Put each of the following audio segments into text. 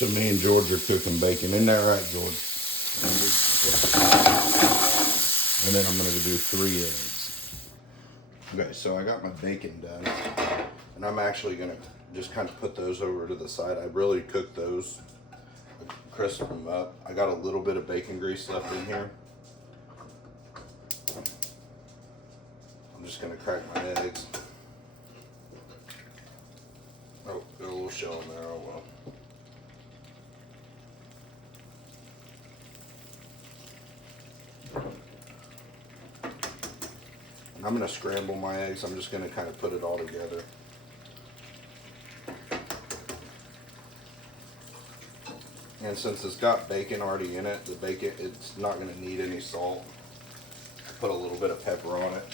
So me and George are cooking bacon. Isn't that right, George? And then I'm going to do 3 eggs. Okay, so I got my bacon done. And I'm actually going to just kind of put those over to the side. I really cooked those, crisp them up. I got a little bit of bacon grease left in here. I'm just going to crack my eggs. Oh, got a little shell in there. Oh well. I'm going to scramble my eggs. I'm just going to kind of put it all together. And since it's got bacon already in it, the bacon, it's not going to need any salt. Put a little bit of pepper on it.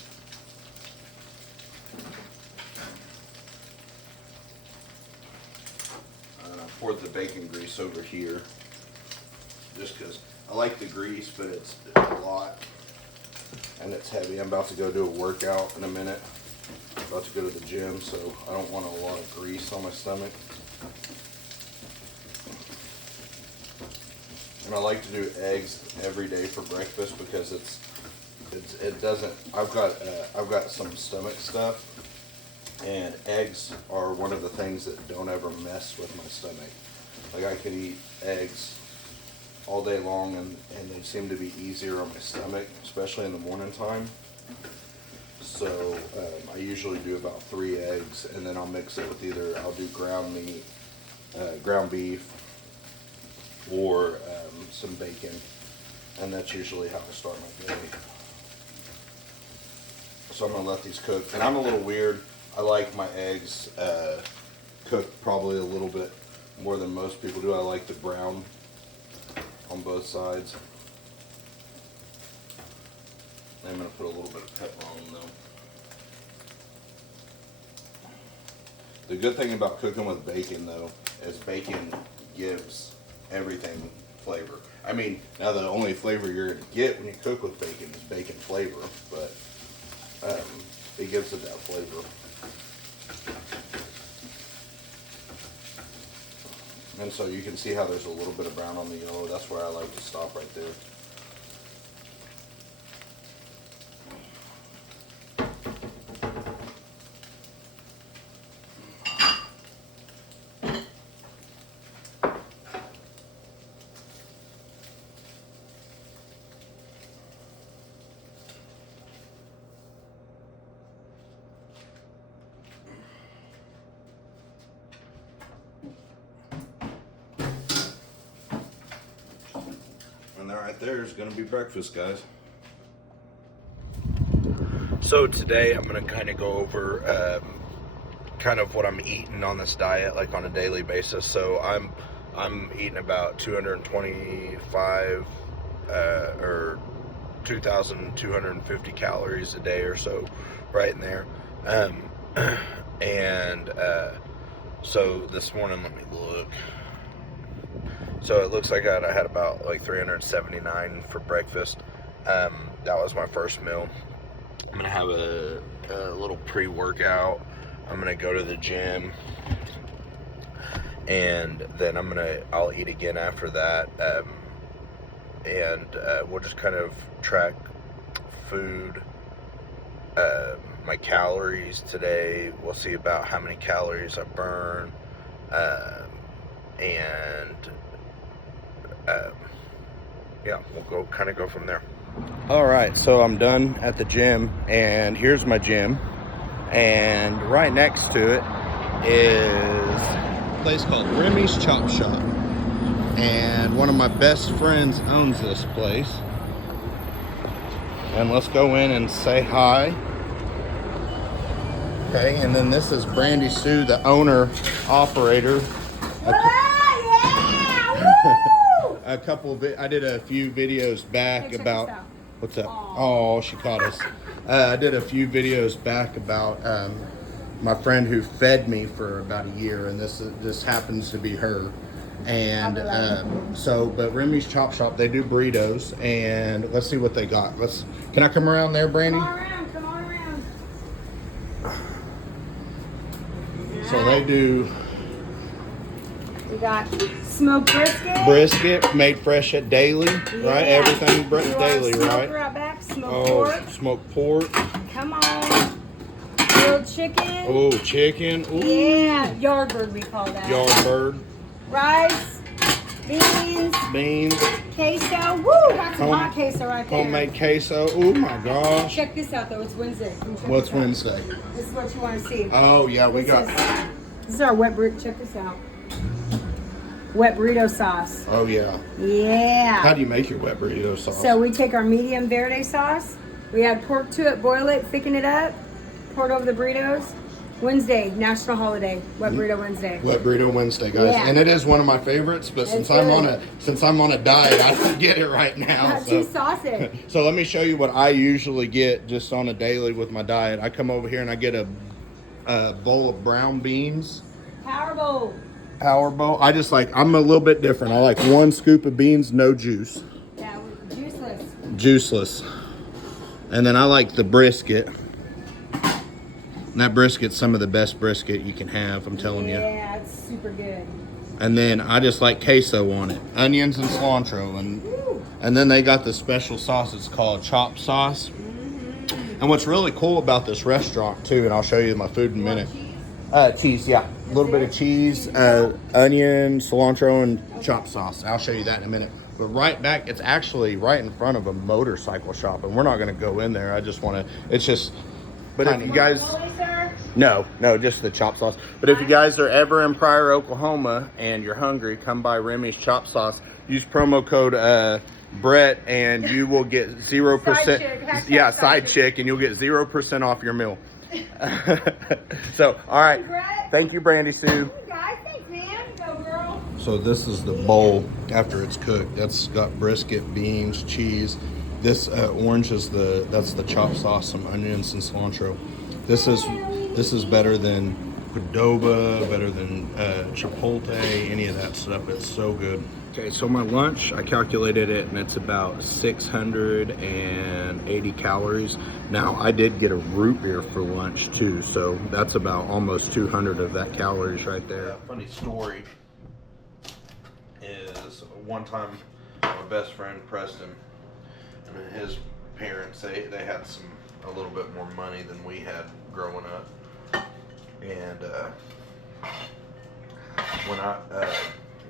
And I poured the bacon grease over here. Just because I like the grease, but it's a lot. And it's heavy. I'm about to go do a workout in a minute. I'm about to go to the gym, so I don't want a lot of grease on my stomach. And I like to do eggs every day for breakfast because it doesn't. I've got some stomach stuff, and eggs are one of the things that don't ever mess with my stomach. Like I could eat eggs all day long, and they seem to be easier on my stomach, especially in the morning time. So I usually do about 3 eggs, and then I'll mix it with either I'll do ground meat, ground beef, or some bacon, and that's usually how I start my day. So I'm gonna let these cook, and I'm a little weird. I like my eggs cooked probably a little bit more than most people do. I like the brown on both sides. And I'm going to put a little bit of pepper on them though. The good thing about cooking with bacon though is bacon gives everything flavor. I mean, now the only flavor you're going to get when you cook with bacon is bacon flavor, but it gives it that flavor. And so you can see how there's a little bit of brown on the yellow. That's where I like to stop right there. And that right there is going to be breakfast, guys. So today I'm going to kind of go over kind of what I'm eating on this diet, like on a daily basis. So I'm eating about 225 or 2,250 calories a day or so, right in there. So this morning, let me look. So it looks like I had about like 379 for breakfast. That was my first meal. I'm gonna have a little pre-workout. I'm gonna go to the gym, and then I'll eat again after that. We'll just kind of track food, my calories today. We'll see about how many calories I burn, yeah, we'll go from there. All right, so I'm done at the gym, and here's my gym, and right next to it is a place called Remy's Chop Shop, and one of my best friends owns this place. And let's go in and say hi. Okay, and then this is Brandy Sue, the owner, operator. I did a few videos back about, what's up? Oh, she caught us. I did a few videos back about my friend who fed me for about a year, and this happens to be her. And but Remy's Chop Shop, they do burritos, and let's see what they got. Can I come around there, Brandy? Come on around. So they do. We got Smoked brisket. Brisket made fresh at Daily, right? Everything Daily, right? Out back. Smoked pork. Smoked pork. Come on. Grilled chicken. Oh, chicken. Ooh. Yeah, yardbird we call that. Yardbird. Rice. Beans. Queso. Woo! Got some hot queso right there. Homemade queso. Oh my gosh. Check this out though. It's Wednesday. What's Wednesday? This is what you want to see. Oh yeah, This is our wet burrito. Check this out. Wet burrito sauce. Oh yeah. Yeah. How do you make your wet burrito sauce? So we take our medium verde sauce. We add pork to it, boil it, thicken it up, pour it over the burritos. Wednesday, national holiday, Wet Burrito Wednesday. Wet Burrito Wednesday, guys, and it is one of my favorites. But since I'm on a diet, I don't get it right now. Not too saucy. So let me show you what I usually get just on a daily with my diet. I come over here and I get a bowl of brown beans. Power bowl. Power bowl. I'm a little bit different. I like 1 scoop of beans, no juice. Yeah, juiceless. Juiceless. And then I like the brisket. And that brisket's some of the best brisket you can have, I'm telling you. Yeah, it's super good. And then I just like queso on it. Onions and cilantro. And then they got this special sauce. It's called chopped sauce. Mm-hmm. And what's really cool about this restaurant, too, and I'll show you my food in a minute. Cheese, yeah. A little bit of cheese, onion, cilantro, and chopped sauce. I'll show you that in a minute. But right back, it's actually right in front of a motorcycle shop. And we're not going to go in there. I just want to, it's just... But if you guys, no, just the chop sauce. But if you guys are ever in Pryor, Oklahoma, and you're hungry, come by Remy's Chop Sauce. Use promo code Brett, and you will get 0%. Yeah, side chick, and you'll get 0% off your meal. So, all right. Thank you, Brandy Sue. Thanks, man. Go, girl. So this is the bowl after it's cooked. That's got brisket, beans, cheese. This orange is that's the chopped sauce, some onions and cilantro. This is better than Qdoba, better than Chipotle, any of that stuff. It's so good. Okay, so my lunch, I calculated it, and it's about 680 calories. Now, I did get a root beer for lunch too, so that's about almost 200 of that calories right there. Funny story is one time my best friend Preston and his parents, they had a little bit more money than we had growing up, and when I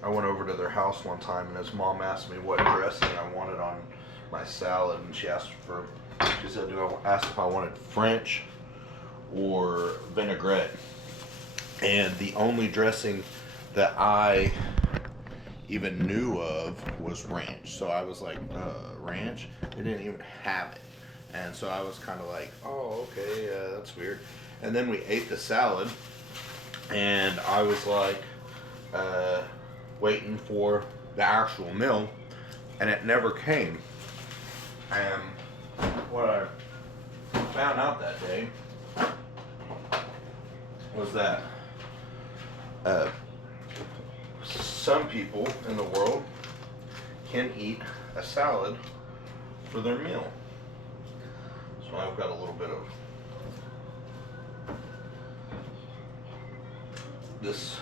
went over to their house one time, and his mom asked me what dressing I wanted on my salad, and she said, asked if I wanted French or vinaigrette, and the only dressing that I even knew of was ranch. So I was like, ranch? They didn't even have it. And so I was kind of like, oh, okay, that's weird. And then we ate the salad, and I was like, waiting for the actual meal, and it never came. And what I found out that day was that some people in the world can eat a salad for their meal. So I've got a little bit of this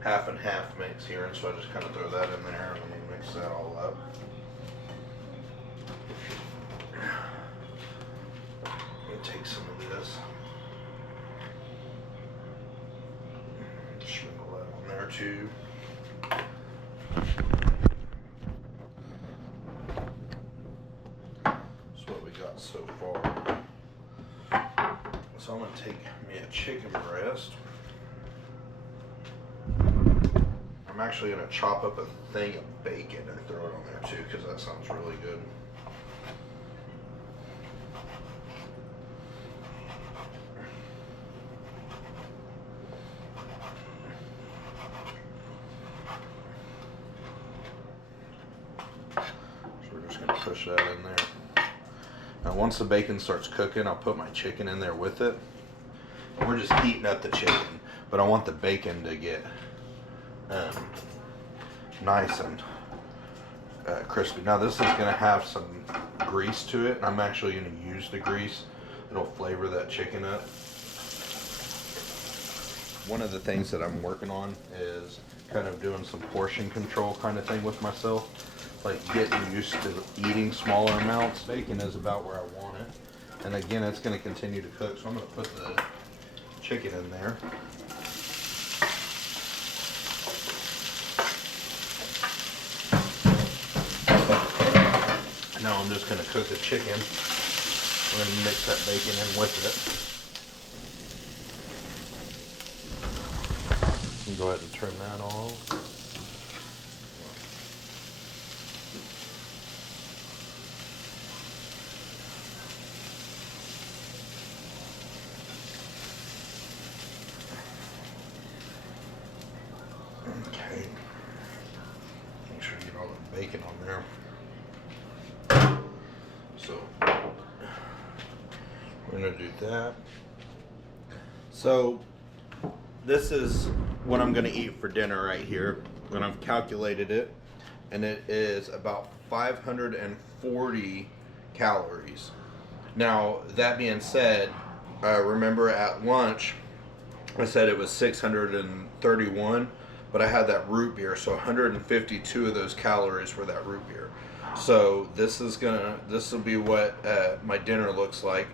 half and half mix here, and so I just kind of throw that in there and then mix that all up. I'm going to take some of this, sprinkle that on there too. That's what we got so far. So I'm going to take me a chicken breast. I'm actually going to chop up a thing of bacon and throw it on there too, because that sounds really good. So we're just going to push that in there. Now once the bacon starts cooking, I'll put my chicken in there with it. We're just heating up the chicken, but I want the bacon to get nice and crispy. Now this is going to have some grease to it, and I'm actually going to use the grease. It'll flavor that chicken up. one of the things that I'm working on is kind of doing some portion control kind of thing with myself, like getting used to eating smaller amounts. Bacon is about where I want it, and again, it's going to continue to cook, so I'm going to put the chicken in there. Now I'm just going to cook the chicken. I'm going to mix that bacon in with it. Go ahead and turn that off. Okay. Make sure you get all the bacon on there. So we're gonna do that. So this is what I'm gonna eat for dinner right here, and I've calculated it, and it is about 540 calories. Now, that being said, remember at lunch I said it was 631, but I had that root beer, so 152 of those calories were that root beer. So this will be what my dinner looks like.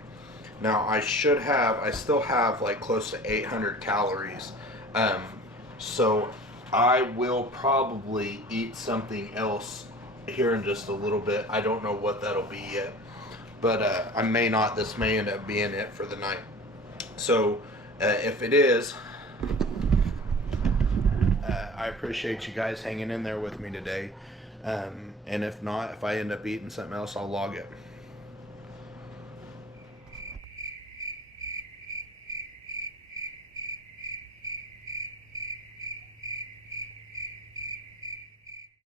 Now I still have like close to 800 calories. So I will probably eat something else here in just a little bit. I don't know what that'll be yet, but I may not. This may end up being it for the night. So if it is, I appreciate you guys hanging in there with me today. And if not, if I end up eating something else, I'll log it.